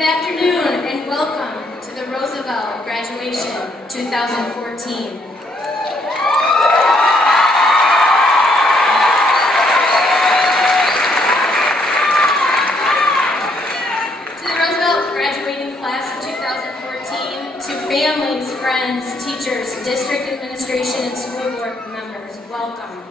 Good afternoon and welcome to the Roosevelt graduation 2014. Families, friends, teachers, district administration, and school board members, welcome.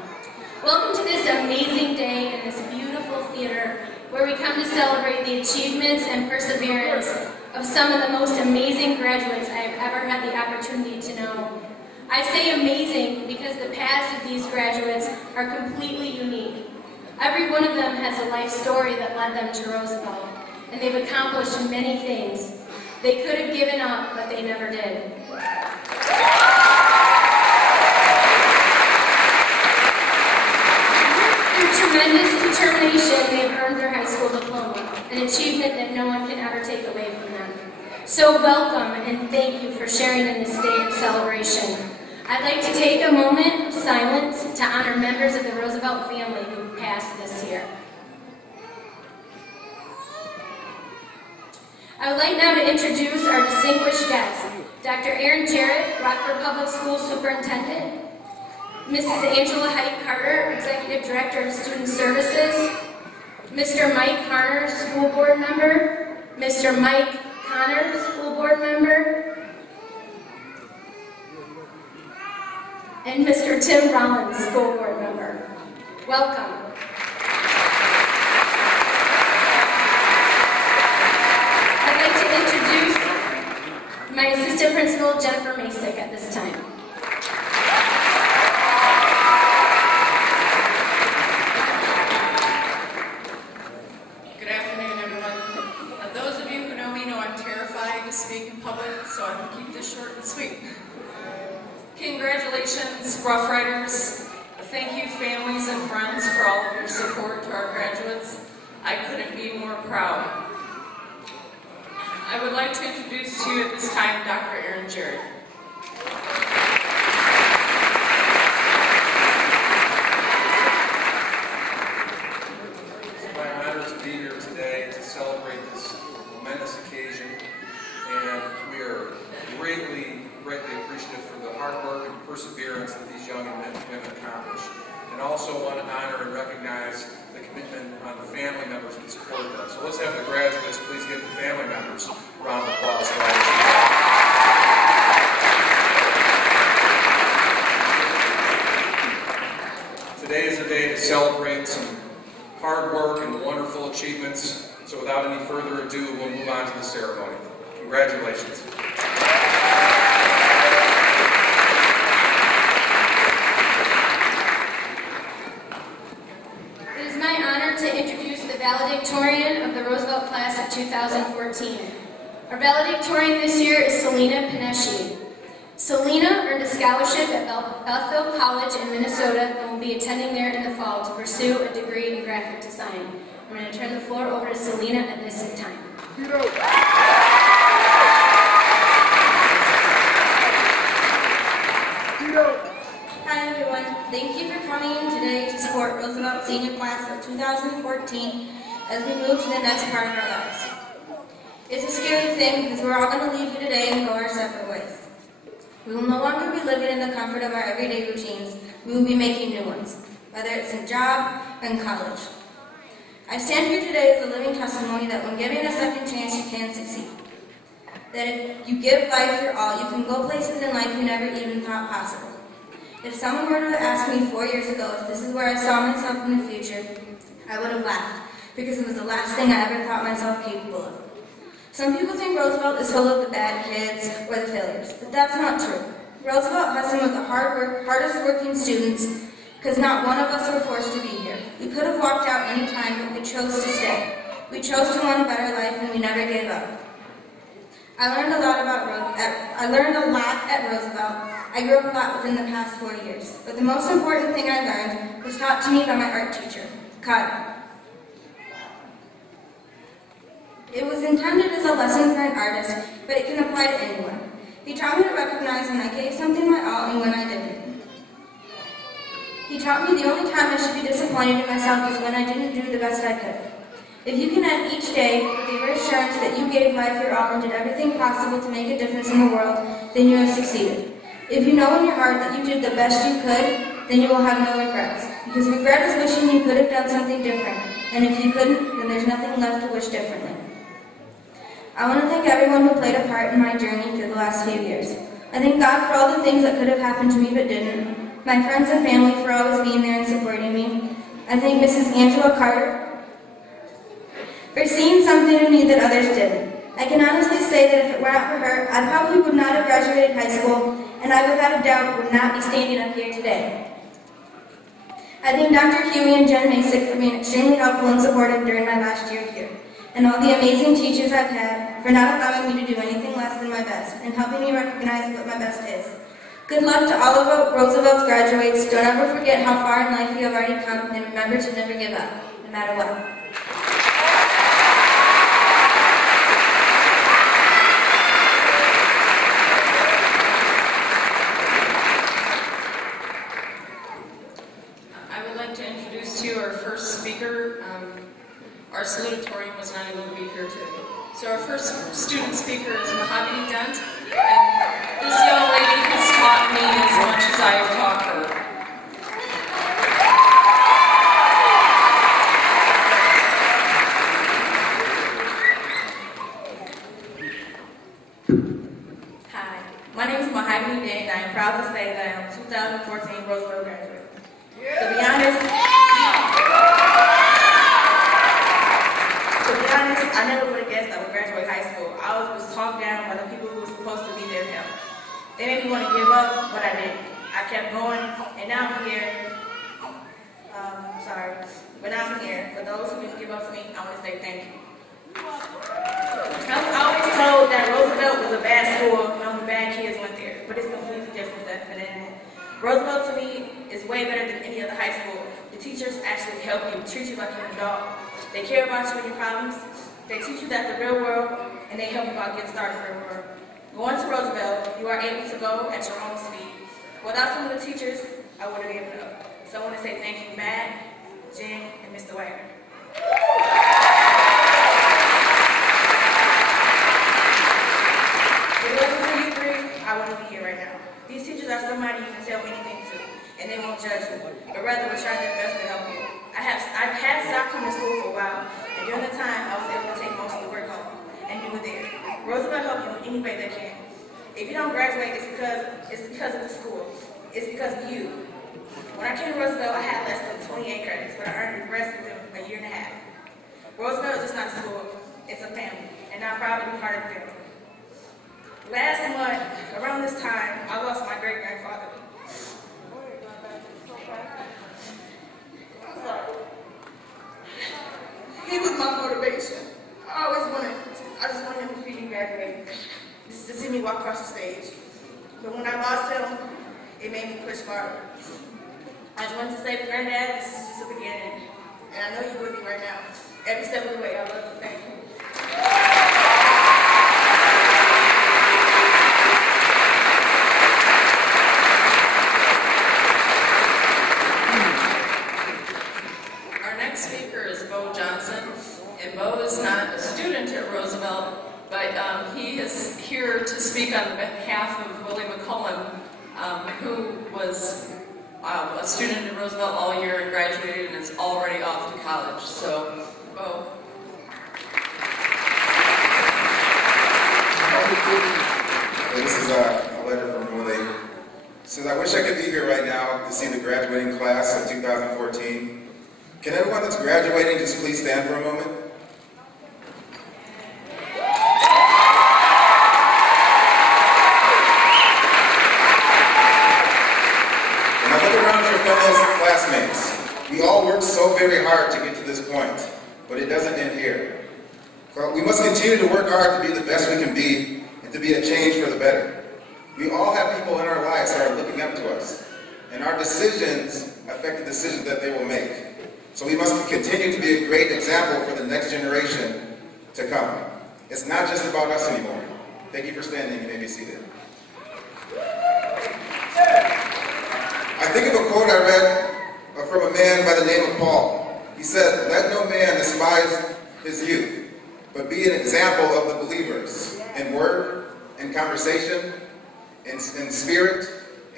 Welcome to this amazing day in this beautiful theater where we come to celebrate the achievements and perseverance of some of the most amazing graduates I have ever had the opportunity to know. I say amazing because the paths of these graduates are completely unique. Every one of them has a life story that led them to Roosevelt, and they've accomplished many things. They could have given up, but they never did. Through tremendous determination, they've earned their high school diploma, an achievement that no one can ever take away from them. So welcome and thank you for sharing in this day of celebration. I'd like to take a moment of silence to honor members of the Roosevelt family who passed this year. I would like now to introduce our distinguished guests, Dr. Aaron Jarrett, Rockford Public School Superintendent, Mrs. Angela Height Carter, Executive Director of Student Services, Mr. Mike Harner, School Board Member, Mr. Mike Connor, School Board Member, and Mr. Tim Rollins, School Board Member. Welcome. My Assistant Principal, Jennifer Masick, at this time. Good afternoon, everyone. Those of you who know me know I'm terrified to speak in public, so I'm going to keep this short and sweet. Congratulations, Rough Riders. Thank you, families and friends, for all of your support to our graduates. I couldn't be more proud. I would like to introduce to you at this time Dr. Aaron Jarrett. It's my honor to be here today to celebrate this momentous occasion, and we are greatly appreciative for the hard work and perseverance that these young men have accomplished. And also want to honor and recognize the commitment on the family members that supported them. So let's have the graduates please give the family members a round of applause. Today is a day to celebrate some hard work and wonderful achievements. So without any further ado, we'll move on to the ceremony. Congratulations. Valedictorian of the Roosevelt class of 2014. Our valedictorian this year is Selena Pinesci. Selena earned a scholarship at Bethel College in Minnesota and will be attending there in the fall to pursue a degree in graphic design. I'm going to turn the floor over to Selena at this time. Hi everyone, thank you for coming in today to support Roosevelt Senior Class of 2014 as we move to the next part of our lives. It's a scary thing because we're all going to leave you today and go our separate ways. We will no longer be living in the comfort of our everyday routines. We will be making new ones, whether it's in job or in college. I stand here today as a living testimony that when given a second chance, you can succeed. That if you give life your all, you can go places in life you never even thought possible. If someone were to ask me 4 years ago if this is where I saw myself in the future, I would have laughed, because it was the last thing I ever thought myself capable of. Some people think Roosevelt is full of the bad kids or the failures, but that's not true. Roosevelt has some of the hardest working students, because not one of us were forced to be here. We could have walked out any time, but we chose to stay. We chose to want a better life, and we never gave up. I learned a lot at Roosevelt. I grew up a lot within the past 4 years, but the most important thing I learned was taught to me by my art teacher, Kyle. It was intended as a lesson for an artist, but it can apply to anyone. He taught me to recognize when I gave something my all and when I didn't. He taught me the only time I should be disappointed in myself is when I didn't do the best I could. If you can end each day with the reassurance that you gave life your all and did everything possible to make a difference in the world, then you have succeeded. If you know in your heart that you did the best you could, then you will have no regrets. Because regret is wishing you could have done something different. And if you couldn't, then there's nothing left to wish differently. I want to thank everyone who played a part in my journey through the last few years. I thank God for all the things that could have happened to me but didn't. My friends and family for always being there and supporting me. I thank Mrs. Angela Carter for seeing something in me that others didn't. I can honestly say that if it were not for her, I probably would not have graduated high school, and I without a doubt would not be standing up here today. I thank Dr. Huey and Jen Masick for being extremely helpful and supportive during my last year here, and all the amazing teachers I've had for not allowing me to do anything less than my best, and helping me recognize what my best is. Good luck to all of Roosevelt's graduates. Don't ever forget how far in life you have already come, and remember to never give up, no matter what. To our first speaker. Our salutatorian was not able to be here today. So our first student speaker is Mahogany Dent, and this young lady has taught me as much as I have taught her. Hi, my name is Mahogany Dent, and I am proud to say that I am a 2014 Roosevelt graduate. To be honest, I never would have guessed I would graduate high school. I was talked down by the people who were supposed to be there to help. They made me want to give up, but I didn't. I kept going, and now I'm here. But now I'm here. For those who didn't give up to me, I want to say thank you. I was always told that Roosevelt was a bad school and only bad kids went there, but it's completely different than that. Roosevelt to me is way better than any other high school. The teachers actually help you, treat you like you're a dog. They care about you and your problems. They teach you that the real world, and they help you out getting started in the real world. Going to Roosevelt, you are able to go at your own speed. Without some of the teachers, I wouldn't have given up. So I want to say thank you, Matt, Jen, and Mr. Wagner. If it wasn't for you three, I wouldn't be here right now. These teachers are somebody you can tell anything to, and they won't judge you, but rather will try their best to help you. I've had stopped coming to school for a while, and during the time, I was able to take most of the work home and do it there. Roosevelt helped you in any way they can. If you don't graduate, it's because of the school. It's because of you. When I came to Roosevelt, I had less than 28 credits, but I earned the rest of them a year and a half. Roosevelt is just not a school, it's a family, and I'm proud to be part of the family. Last month, around this time, I lost my great-grandfather. He was my motivation. I just wanted him to see me graduate, just to see me walk across the stage. But when I lost him, it made me push harder. I just wanted to say, Granddad, this is just the beginning. And I know you're with me right now. Every step of the way, I love you. Thank you. Speaker is Bo Johnson, and Bo is not a student at Roosevelt, but he is here to speak on behalf of Willie McCullum, who was a student at Roosevelt all year and graduated and is already off to college. So, Bo. This is a letter from Willie. It says, I wish I could be here right now to see the graduating class of 2014. Can everyone that's graduating just please stand for a moment? And I look around your fellow classmates. We all worked so very hard to get to this point, but it doesn't end here. We must continue to work hard to be the best we can be and to be a change for the better. We all have people in our lives that are looking up to us, and our decisions affect the decisions that they will make. So we must continue to be a great example for the next generation to come. It's not just about us anymore. Thank you for standing. You may be seated. I think of a quote I read from a man by the name of Paul. He said, let no man despise his youth, but be an example of the believers in word, in conversation, in spirit,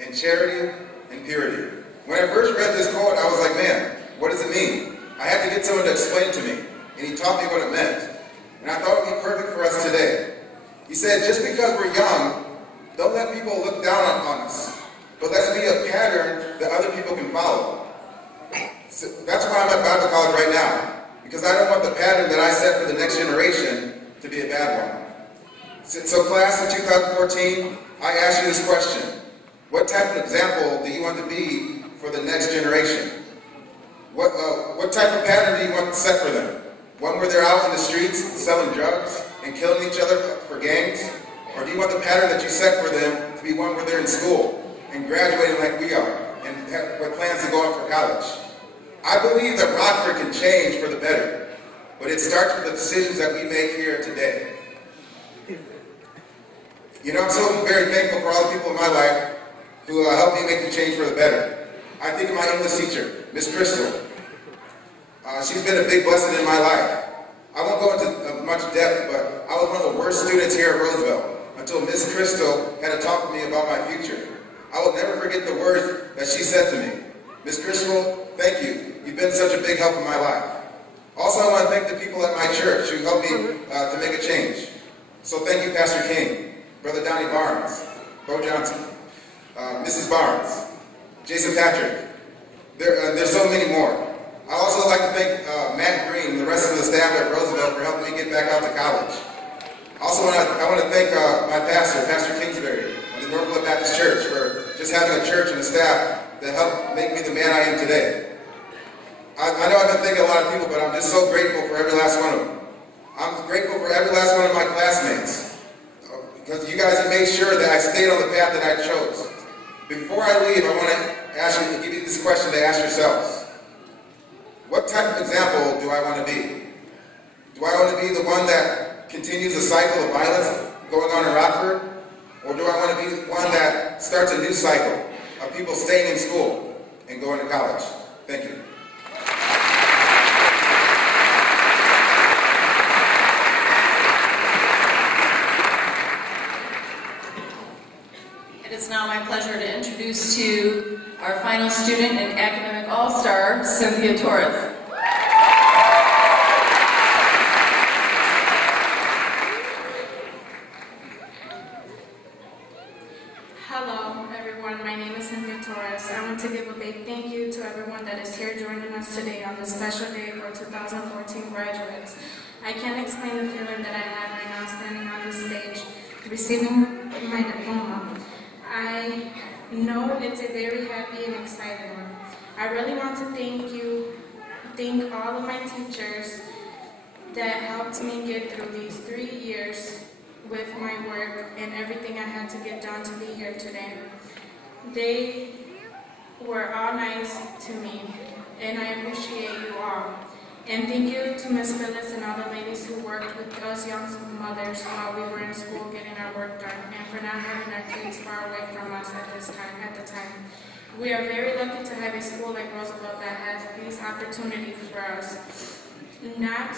in charity, and purity. When I first read this quote, I was like, man, what does it mean? I had to get someone to explain it to me, and he taught me what it meant. And I thought it would be perfect for us today. He said, just because we're young, don't let people look down on us, but let's be a pattern that other people can follow. So that's why I'm at Bible college right now, because I don't want the pattern that I set for the next generation to be a bad one. So class of 2014, I ask you this question. What type of example do you want to be for the next generation? What type of pattern do you want to set for them? One where they're out in the streets selling drugs and killing each other for gangs? Or do you want the pattern that you set for them to be one where they're in school and graduating like we are and have plans to go off for college? I believe that Rockford can change for the better, but it starts with the decisions that we make here today. You know, I'm so very thankful for all the people in my life who helped me make the change for the better. I think of my English teacher, Miss Crystal. She's been a big blessing in my life. I won't go into much depth, but I was one of the worst students here at Roosevelt until Miss Crystal had to talk to me about my future. I will never forget the words that she said to me. Miss Crystal, thank you. You've been such a big help in my life. Also, I want to thank the people at my church who helped me to make a change. So thank you, Pastor King, Brother Donnie Barnes, Bo Johnson, Mrs. Barnes, Jason Patrick. There's so many more. I also like to thank Matt Green and the rest of the staff at Roosevelt for helping me get back out to college. Also, I want to thank my pastor, Pastor Kingsbury, of the Northwood Baptist Church, for just having a church and a staff that helped make me the man I am today. I know I've been thanking a lot of people, but I'm just so grateful for every last one of them. I'm grateful for every last one of my classmates, because you guys have made sure that I stayed on the path that I chose. Before I leave, I want to ask you to give you this question to ask yourselves. What type of example do I want to be? Do I want to be the one that continues the cycle of violence going on in Rockford? Or do I want to be the one that starts a new cycle of people staying in school and going to college? Thank you. It is now my pleasure to introduce to you our final student and academic all-star, Cynthia Torres. Hello, everyone. My name is Cynthia Torres. I want to give a big thank you to everyone that is here joining us today on this special day for 2014 graduates. I can't explain the feeling that I have right now standing on this stage, receiving my diploma. I know it's a very happy and exciting one. I really want to thank all of my teachers that helped me get through these 3 years with my work and everything I had to get done to be here today. They were all nice to me, and I appreciate you all. And thank you to Ms. Phyllis and all the ladies who worked with us young mothers while we were in school getting our work done, and for not having our kids far away from us at the time. We are very lucky to have a school like Roosevelt that has these opportunities for us. Not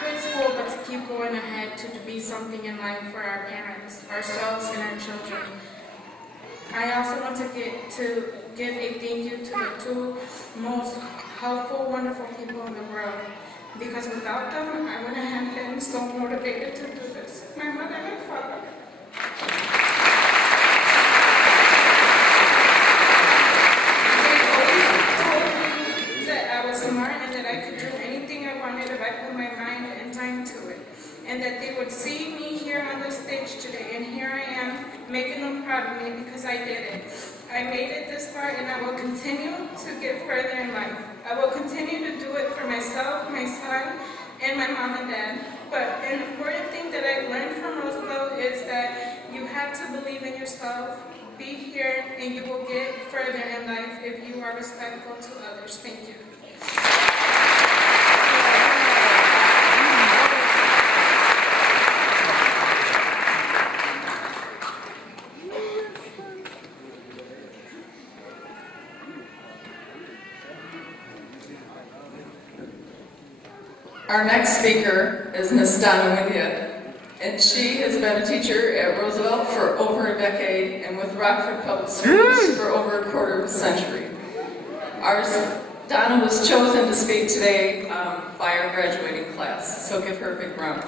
quit school, but to keep going ahead to be something in life for our parents, ourselves, and our children. I also want to give a thank you to the two most helpful, wonderful people in the world, because without them, I wouldn't have been so motivated to do this. My mother and my father. They always told me that I was smart and that I could do anything I wanted if I put my mind and time to it. And that they would see me here on the stage today, and here I am, making them proud of me because I did it. I made it this far, and I will continue to get further in life. I will continue to do it for myself, my son, and my mom and dad. But an important thing that I learned from Roosevelt is that you have to believe in yourself, be here, and you will get further in life if you are respectful to others. Thank you. Our next speaker is Miss Donna Windia, and she has been a teacher at Roosevelt for over a decade and with Rockford Public Schools for over a quarter of a century. Donna was chosen to speak today by our graduating class, so give her a big round.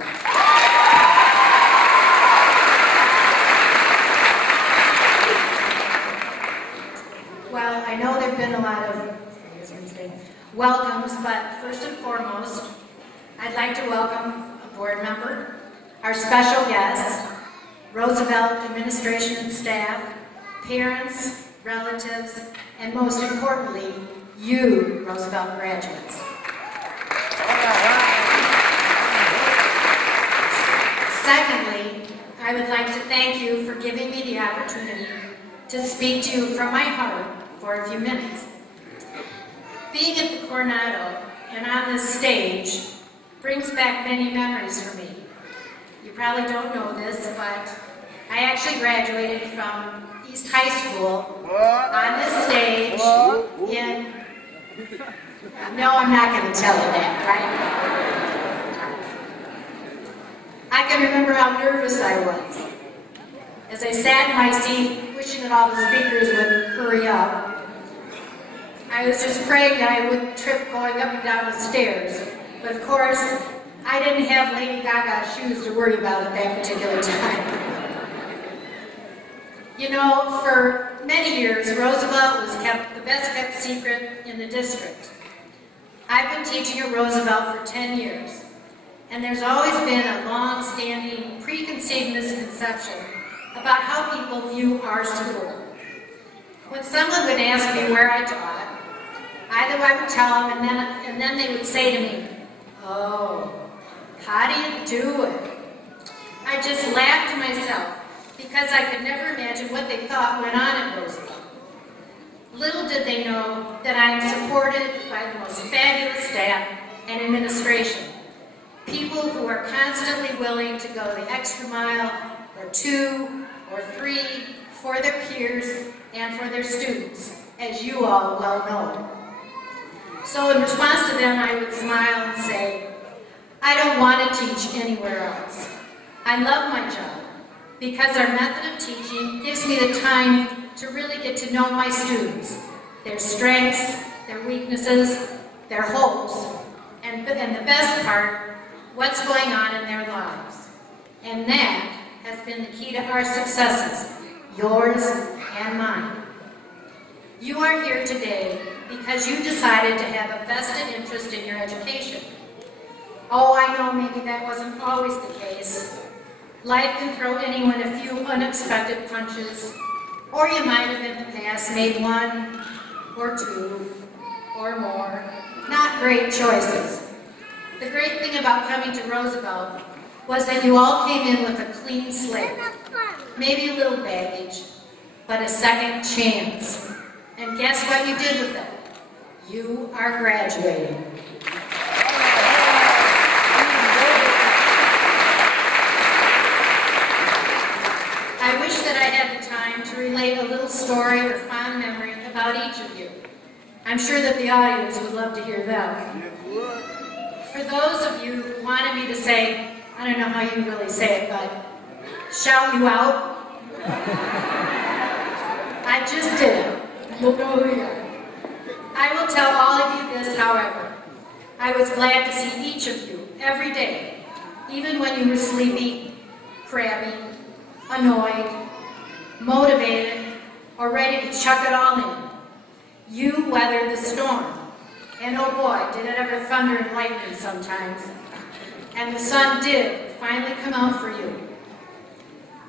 Well, I know there have been a lot of welcomes, but first and foremost, I'd like to welcome a board member, our special guests, Roosevelt administration and staff, parents, relatives, and most importantly, you, Roosevelt graduates. Secondly, I would like to thank you for giving me the opportunity to speak to you from my heart for a few minutes. Being at the Coronado and on this stage brings back many memories for me. You probably don't know this, but I actually graduated from East High School on this stage in... No, I'm not going to tell you that, right? I can remember how nervous I was as I sat in my seat wishing that all the speakers would hurry up. I was just praying that I wouldn't trip going up and down the stairs. But of course, I didn't have Lady Gaga's shoes to worry about at that particular time. You know, for many years, Roosevelt was the best kept secret in the district. I've been teaching at Roosevelt for 10 years, and there's always been a long-standing preconceived misconception about how people view our school. When someone would ask me where I taught, either I would tell them and then they would say to me, "Oh, how do you do it?" I just laughed to myself because I could never imagine what they thought went on at Roosevelt. Little did they know that I am supported by the most fabulous staff and administration. People who are constantly willing to go the extra mile or 2 or 3 for their peers and for their students, as you all well know. So in response to them, I would smile and say, I don't want to teach anywhere else. I love my job because our method of teaching gives me the time to really get to know my students, their strengths, their weaknesses, their hopes, and the best part, what's going on in their lives. And that has been the key to our successes, yours and mine. You are here today because you decided to have a vested interest in your education. Oh, I know maybe that wasn't always the case. Life can throw anyone a few unexpected punches, or you might have in the past made 1 or 2 or more not great choices. The great thing about coming to Roosevelt was that you all came in with a clean slate, maybe a little baggage, but a second chance. And guess what you did with it? You are graduating. I wish that I had the time to relate a little story or fond memory about each of you. I'm sure that the audience would love to hear them. For those of you who wanted me to say, I don't know how you really say it, but shout you out, I just did. You'll know who you are. I will tell all of you this, however. I was glad to see each of you every day, even when you were sleepy, crabby, annoyed, motivated, or ready to chuck it all in. You weathered the storm. And oh boy, did it ever thunder and lightning sometimes. And the sun did finally come out for you.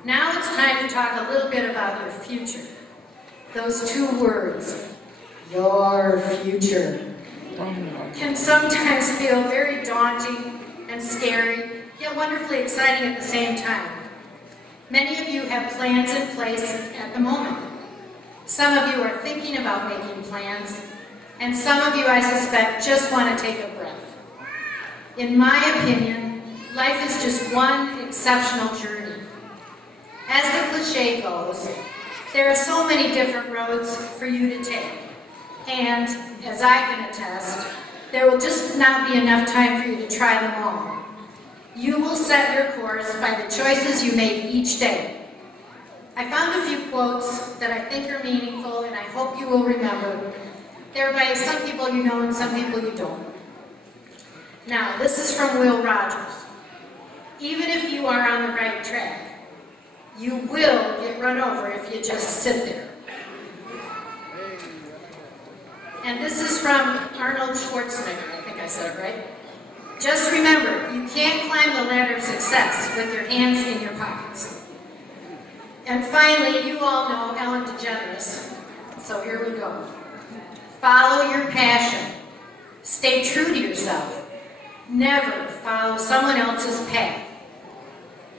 Now it's time to talk a little bit about your future. Those 2 words, your future, can sometimes feel very daunting and scary, yet wonderfully exciting at the same time. Many of you have plans in place at the moment. Some of you are thinking about making plans, and some of you, I suspect, just want to take a breath. In my opinion, life is just one exceptional journey. As the cliche goes, there are so many different roads for you to take. And, as I can attest, There will just not be enough time for you to try them all. You will set your course by the choices you make each day. I found a few quotes that I think are meaningful and I hope you will remember. They're by some people you know and some people you don't. Now, this is from Will Rogers. Even if you are on the right track, you will get run over if you just sit there. And this is from Arnold Schwarzenegger. I think I said it right. Just remember, you can't climb the ladder of success with your hands in your pockets. And finally, you all know Ellen DeGeneres. So here we go. Follow your passion. Stay true to yourself. Never follow someone else's path.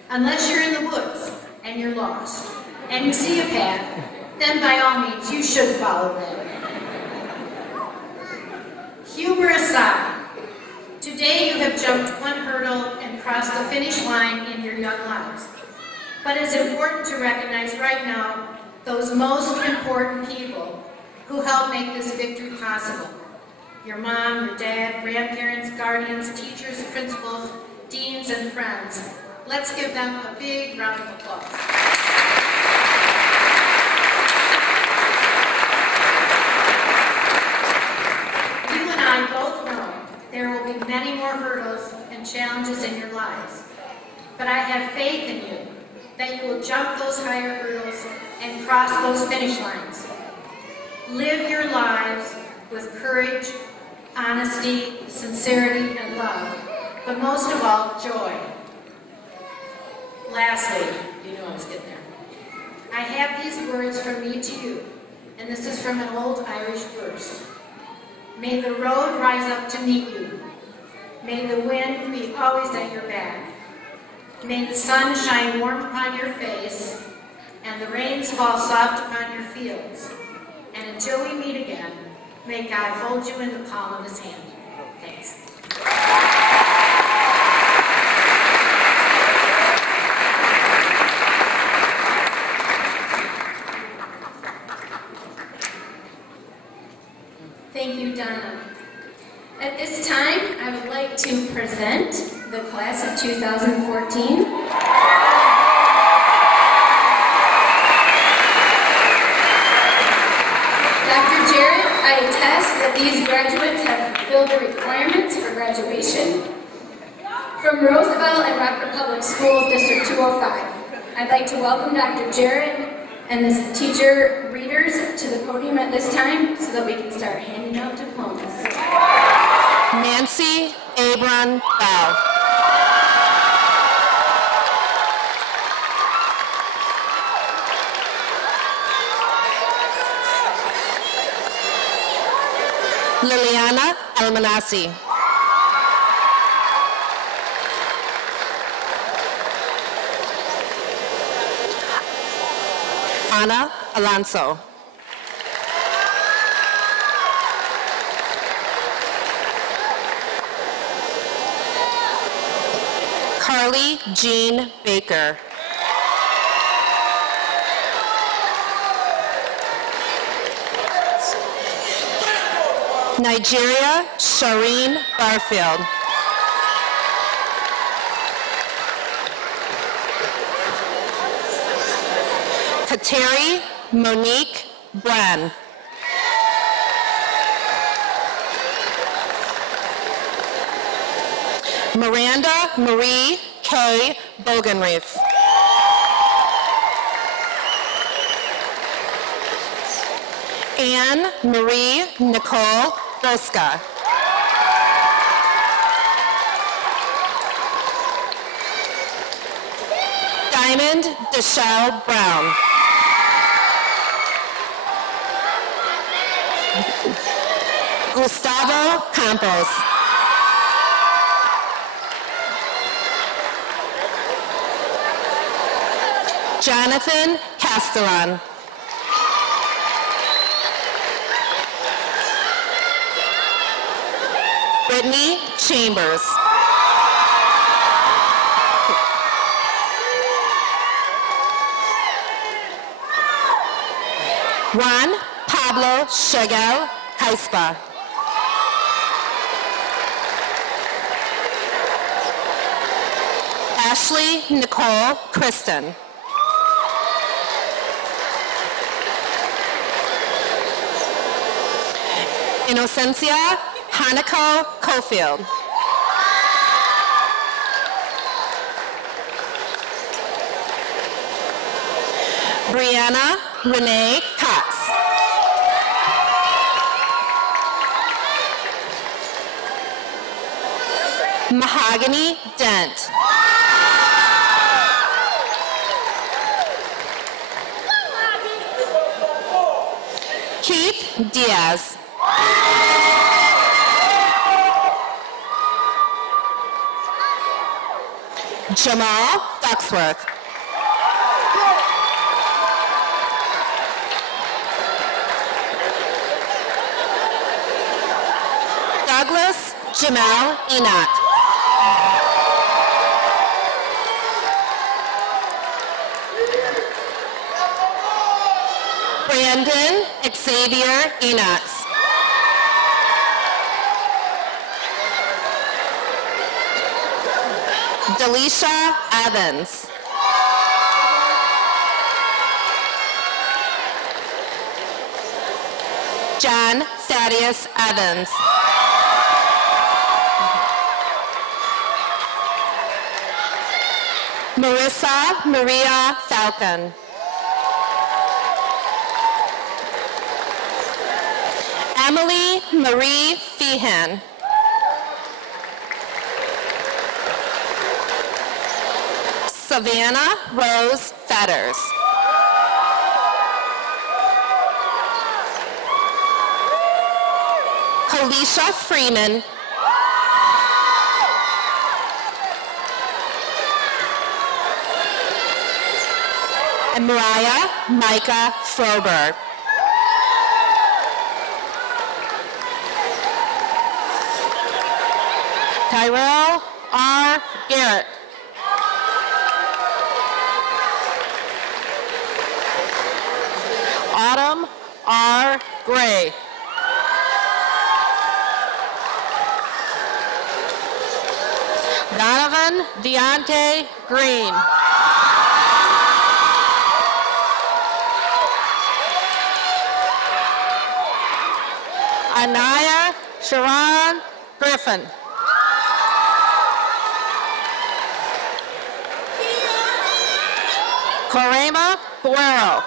Unless you're in the woods and you're lost and you see a path, then by all means you should follow that. Humor aside, today you have jumped one hurdle and crossed the finish line in your young lives. But it's important to recognize right now those most important people who help make this victory possible. Your mom, your dad, grandparents, guardians, teachers, principals, deans, and friends. Let's give them a big round of applause. You and I both know there will be many more hurdles and challenges in your lives. But I have faith in you that you will jump those higher hurdles and cross those finish lines. Live your lives with courage, honesty, sincerity, and love, but most of all, joy. Lastly, you knew I was getting there. I have these words from me to you, and this is from an old Irish verse. May the road rise up to meet you. May the wind be always at your back. May the sun shine warm upon your face, and the rains fall soft upon your fields. And until we meet again, may God hold you in the palm of his hand. Thanks. Thank you, Donna. At this time, I would like to present the class of 2014. Dr. Jarrett, I attest that these graduates have fulfilled the requirements for graduation. From Roosevelt and Rockford Public Schools, District 205, I'd like to welcome Dr. Jarrett and the teacher readers to the podium at this time so that we can start handing out diplomas. Nancy Abron Bell. Liliana Almanasi. Ana Alonso. Carly Jean Baker. Nigeria Shireen Barfield. Kateri Monique Bran. Miranda Marie K. Bogenreef. Anne Marie Nicole Boska. Diamond Deshelle Brown. Gustavo Campos. Jonathan Castellan. Brittany Chambers. Juan Pablo Chagall Caispa. Ashley Nicole Kristen. Innocencia Hanako Cofield. Brianna Renee Cox. Mahogany Dent. Keith Diaz. Jamal Ducksworth. Douglas Jamal Enoch. Brandon Xavier Enoch. Delisha Evans. John Thaddeus Evans. Marissa Maria Falcon. Emily Marie Feehan. Savannah Rose Fetters. Alicia Freeman. And Mariah Micah Froberg. Tyrell R. Garrett. Autumn R. Gray. Donovan Deontay Green. Anaya Sharon Griffin. Corema Guerrero.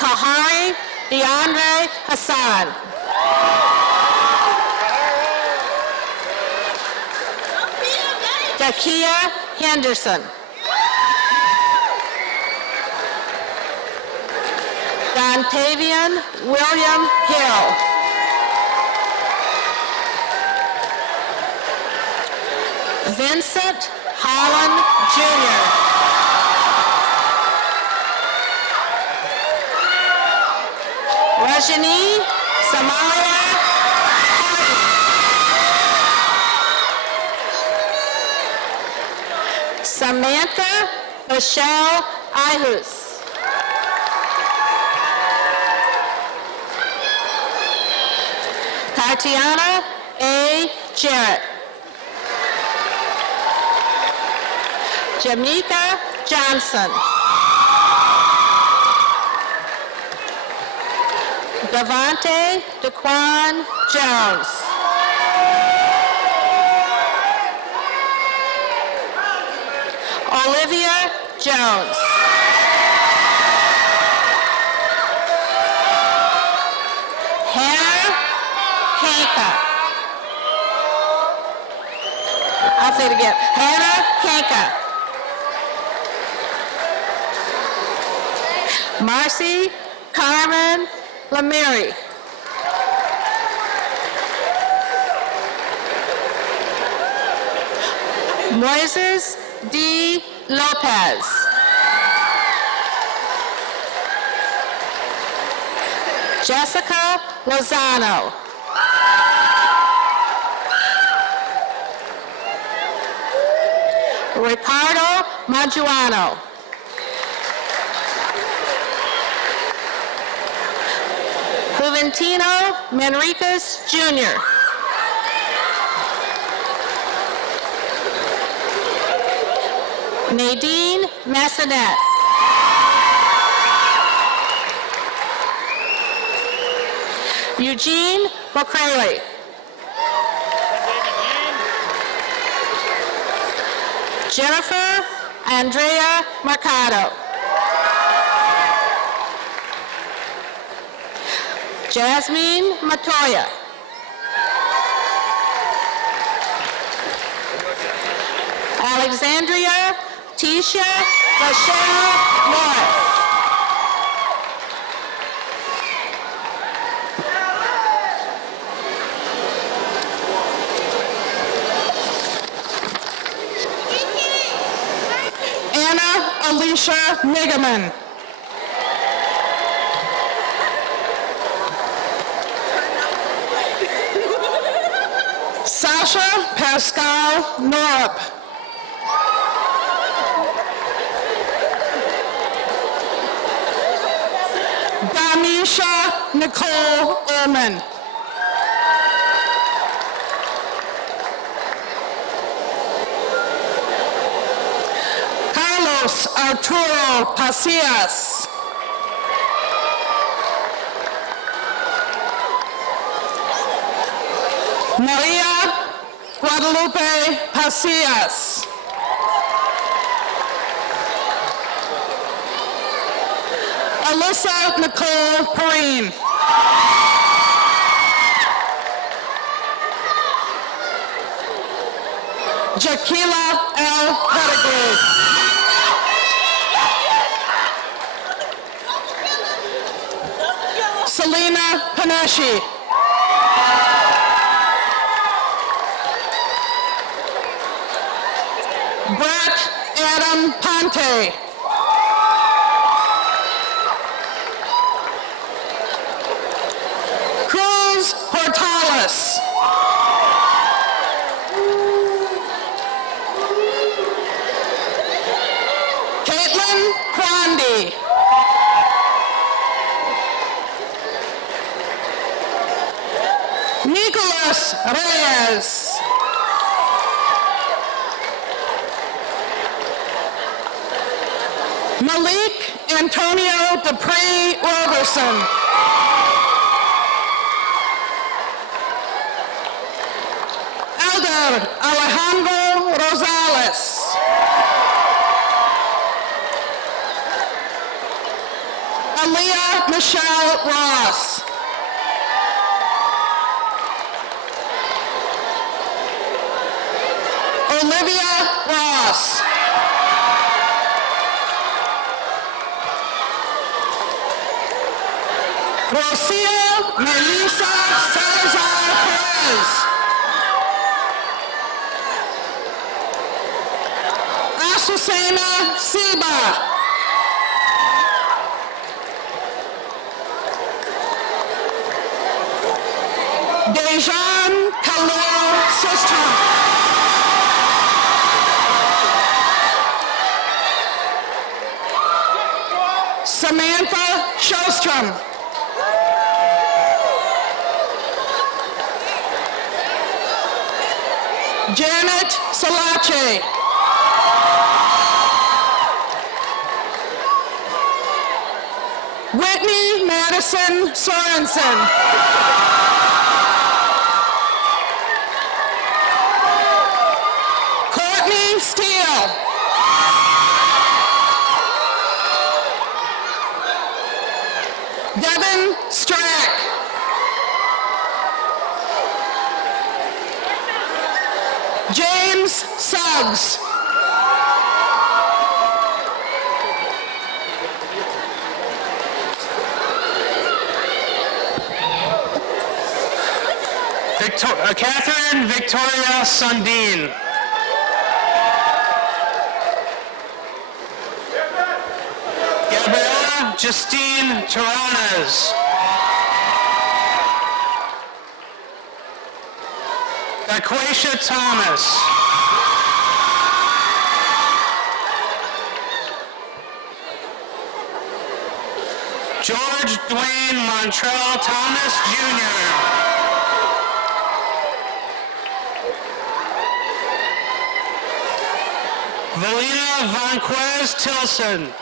Kahari DeAndre Hassan. Takia Henderson. Dontavian William Hill. Vincent Holland Jr. Rajani Samaya Harden. Samantha Michelle Ihus. Tatiana A. Jarrett. Jamaica Johnson. Devontae Daquan Jones. Olivia Jones. Hannah Kanka. I'll say it again. Hannah Kanka. Marcy Carmen Lamiri. Moises D. Lopez. Jessica Lozano. Ricardo Mangiuano. Juventino Manriquez Jr. Nadine Massanet. Eugene Bocrelli. Jennifer Andrea Mercado. Jasmine Matoya. Alexandria Tisha Rochelle Morris. Anna Alicia Nigaman. Sasha Pascal Norup. Danisha Nicole Ullman. Carlos Arturo Pacias. Maria Guadalupe Pacias. Alyssa Nicole Perrine. Jaquila L. Pettigrew. Selena Panesci. Brett Adam Ponte. Cruz Portales. Caitlin Quandy. Nicholas Reyes. Malik Antonio Dupree Roberson. Elder Alejandro Rosales. Aaliyah Michelle Ross. Olivia Ross. Rocio Melissa Salazar Perez. Azucena Siba. Dejan Khalil Sistrom. Samantha Shostrom. Janet Salache. Whitney Madison Sorensen. Courtney Steele. Devin Strack. James Suggs. Catherine Victoria Sundin. Gabriella Justine Taranas. Daquasia Thomas. George Dwayne Montrell Thomas Jr. Valina Vanquez Tilson.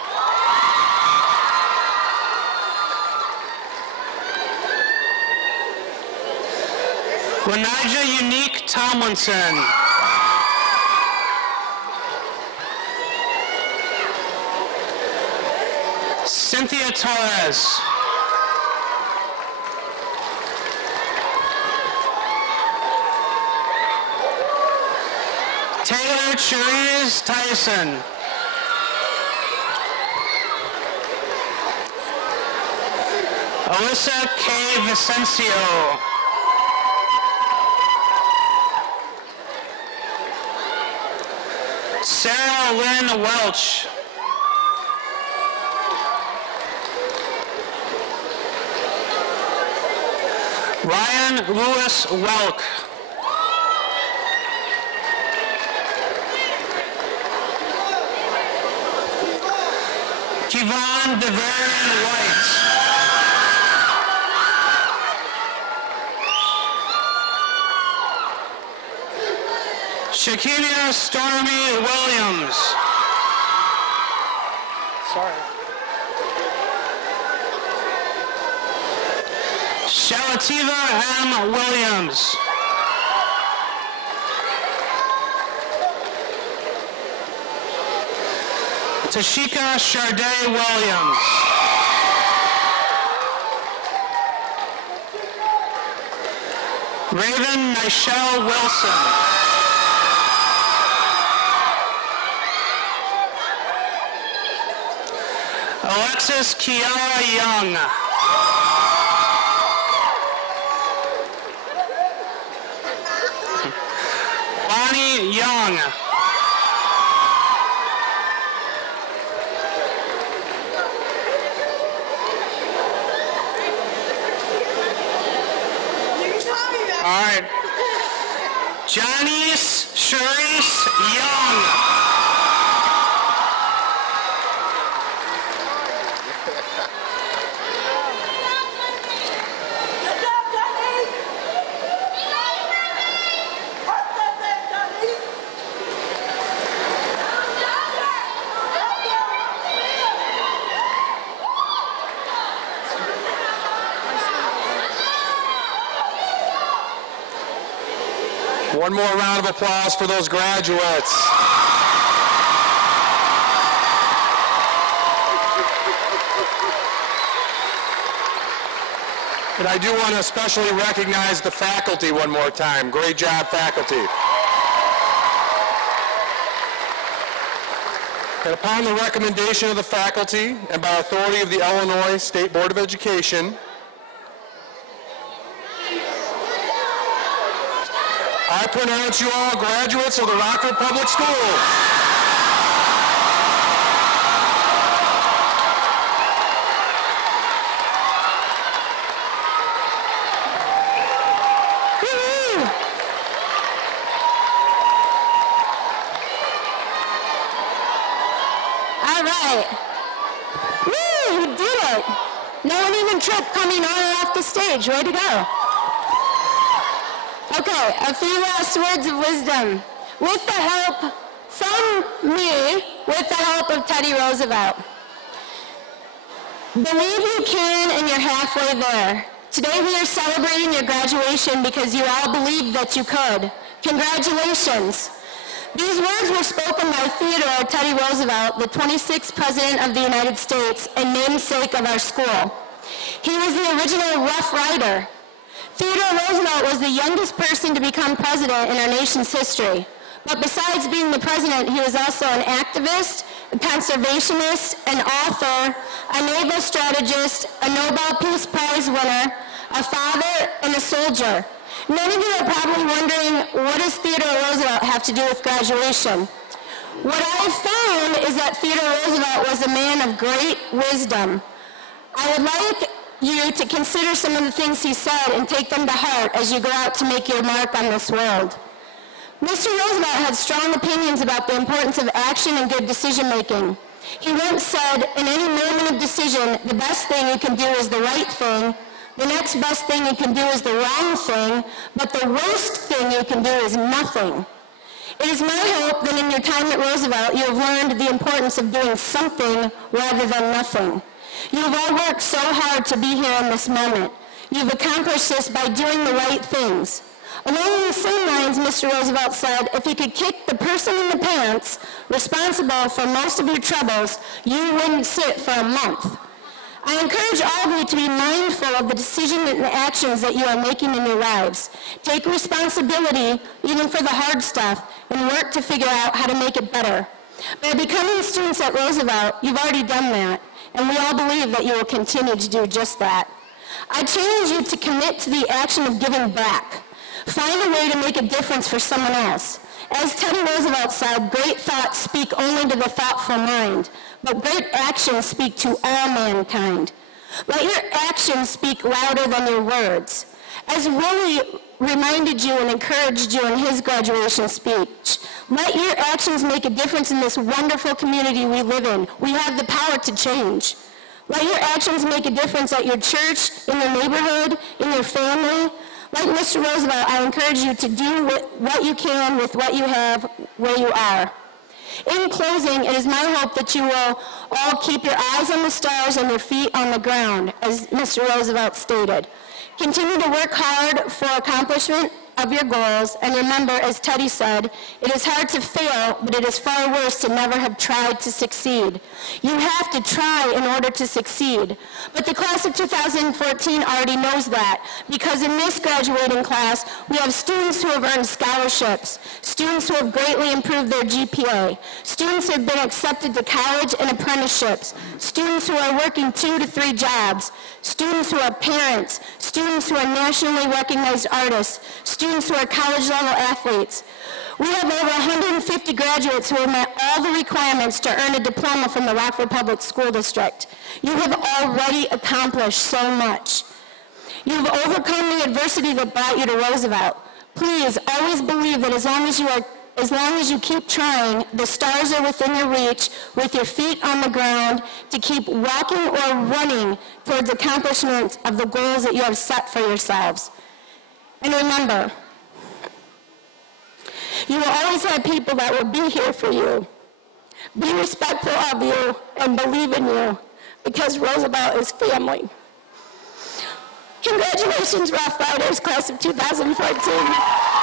Lanija Unique Tomlinson. Cynthia Torres. Taylor Cherise Tyson. Alyssa K. Vicencio. Sarah Lynn Welch. Ryan Lewis Welk. Kevon Devarian White. Shaquina Stormy Williams. Sorry. Shalativa M. Williams. Tashika Charday Williams. Raven Nichelle Wilson. Alexis Kiara Young. Bonnie Young. All right. Janice Charisse Young. One more round of applause for those graduates. And I do want to especially recognize the faculty one more time. Great job, faculty. And upon the recommendation of the faculty and by authority of the Illinois State Board of Education, I pronounce you all graduates of the Rockford Public Schools. All right. Woo, you did it. No one even tripped coming on and off the stage. Way to go. Okay, a few last words of wisdom. With the help from me, with the help of Teddy Roosevelt. Believe you can and you're halfway there. Today we are celebrating your graduation because you all believed that you could. Congratulations. These words were spoken by Theodore Teddy Roosevelt, the 26th President of the United States and namesake of our school. He was the original Rough Rider. Theodore Roosevelt was the youngest person to become president in our nation's history. But besides being the president, he was also an activist, a conservationist, an author, a naval strategist, a Nobel Peace Prize winner, a father, and a soldier. Many of you are probably wondering, what does Theodore Roosevelt have to do with graduation? What I've found is that Theodore Roosevelt was a man of great wisdom. I would like you to consider some of the things he said and take them to heart as you go out to make your mark on this world. Mr. Roosevelt had strong opinions about the importance of action and good decision making. He once said, in any moment of decision, the best thing you can do is the right thing, the next best thing you can do is the wrong thing, but the worst thing you can do is nothing. It is my hope that in your time at Roosevelt, you have learned the importance of doing something rather than nothing. You have all worked so hard to be here in this moment. You've accomplished this by doing the right things. Along the same lines, Mr. Roosevelt said, if you could kick the person in the pants responsible for most of your troubles, you wouldn't sit for a month. I encourage all of you to be mindful of the decisions and actions that you are making in your lives. Take responsibility, even for the hard stuff, and work to figure out how to make it better. By becoming students at Roosevelt, you've already done that, and we all believe that you will continue to do just that. I challenge you to commit to the action of giving back. Find a way to make a difference for someone else. As Teddy Roosevelt said, great thoughts speak only to the thoughtful mind, but great actions speak to all mankind. Let your actions speak louder than your words. As Willie reminded you and encouraged you in his graduation speech, let your actions make a difference in this wonderful community we live in. We have the power to change. Let your actions make a difference at your church, in your neighborhood, in your family. Like Mr. Roosevelt, I encourage you to do what you can with what you have where you are. In closing, it is my hope that you will all keep your eyes on the stars and your feet on the ground, as Mr. Roosevelt stated. Continue to work hard for accomplishment of your goals, and remember, as Teddy said, it is hard to fail, but it is far worse to never have tried to succeed. You have to try in order to succeed. But the class of 2014 already knows that, because in this graduating class, we have students who have earned scholarships, students who have greatly improved their GPA, students who have been accepted to college and apprenticeships, students who are working 2 to 3 jobs, students who are parents, students who are nationally recognized artists, students who are college-level athletes. We have over 150 graduates who have met all the requirements to earn a diploma from the Rockford Public School District. You have already accomplished so much. You have overcome the adversity that brought you to Roosevelt. Please always believe that as long as you keep trying, the stars are within your reach, with your feet on the ground, to keep walking or running towards accomplishment of the goals that you have set for yourselves. And remember, you will always have people that will be here for you. Be respectful of you and believe in you, because Roosevelt is family. Congratulations, Rough Riders, class of 2014.